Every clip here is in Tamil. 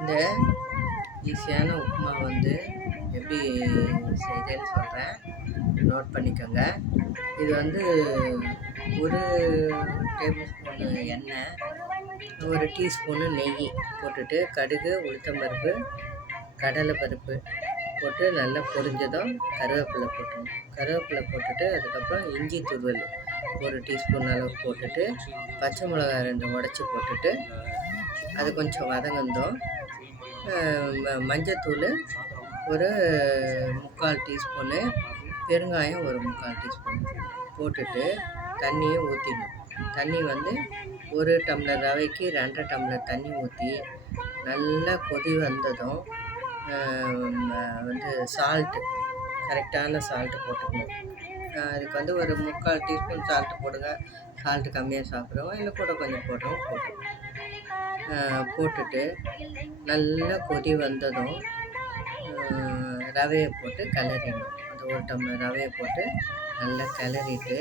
இந்த ஈஸியான உப்புமா வந்து எப்படி செய்தேன்னு சொல்கிறேன் நோட் பண்ணிக்கோங்க. இது வந்து ஒரு டேபிள் ஸ்பூனு எண்ணெய் ஒரு டீஸ்பூனு நெய் போட்டுட்டு கடுகு உளுத்தம்பருப்பு கடலைப்பருப்பு போட்டு நல்லா பொரிஞ்சதும் கருவேப்பிலை போட்டுணும் கருவேப்பிலை போட்டுட்டு அதுக்கப்புறம் இஞ்சி துருவல் ஒரு டீஸ்பூன் அளவு போட்டுட்டு பச்சை மிளகா ரெண்டு உடச்சி போட்டுட்டு அது கொஞ்சம் வதங்கந்தோம். மஞ்சத்தூள் ஒரு முக்கால் டீஸ்பூனு பெருங்காயம் ஒரு முக்கால் டீஸ்பூன் போட்டுட்டு தண்ணியை ஊற்றிடணும் தண்ணி வந்து ஒரு டம்ளர் ரவைக்கு ரெண்டரை டம்ளர் தண்ணி ஊற்றி நல்லா கொதி வந்ததும் வந்து சால்ட்டு கரெக்டான சால்ட்டு போட்டுக்கணும். அதுக்கு வந்து ஒரு முக்கால் டீஸ்பூன் சால்ட்டு போடுங்க. சால்ட்டு கம்மியாக சாப்பிடுவோம். இல்லை கூட கொஞ்சம் போடுறோம் போட்டு போட்டுட்டு நல்லா கொதி வந்ததும் ரவையை போட்டு கிளறிடணும். அந்த ஒரு டம்ளர் ரவையை போட்டு நல்லா கிளறிட்டு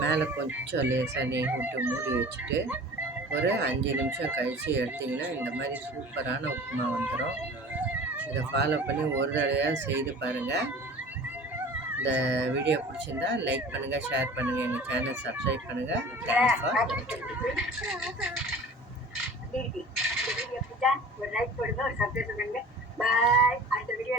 மேலே கொஞ்சம் லேசாக நெய் விட்டு மூடி வச்சுட்டு ஒரு அஞ்சு நிமிஷம் கழித்து எடுத்திங்கன்னா இந்த மாதிரி சூப்பரான உப்புமா வந்துடும் இதை ஃபாலோ பண்ணி ஒரு தடவையாக செய்து பாருங்கள் இந்த வீடியோ பிடிச்சிருந்தா லைக் பண்ணுங்கள் ஷேர் பண்ணுங்கள் எங்கள் சேனல் சப்ஸ்கிரைப் பண்ணுங்கள் தேங்க்ஸ் ஃபார் தேதி வீடியோ பிடிச்சா ஒரு லைக் போடுங்க ஒரு சப்ஸ்கிரைப் பண்ணுங்க பாய் அடுத்த வீடியோ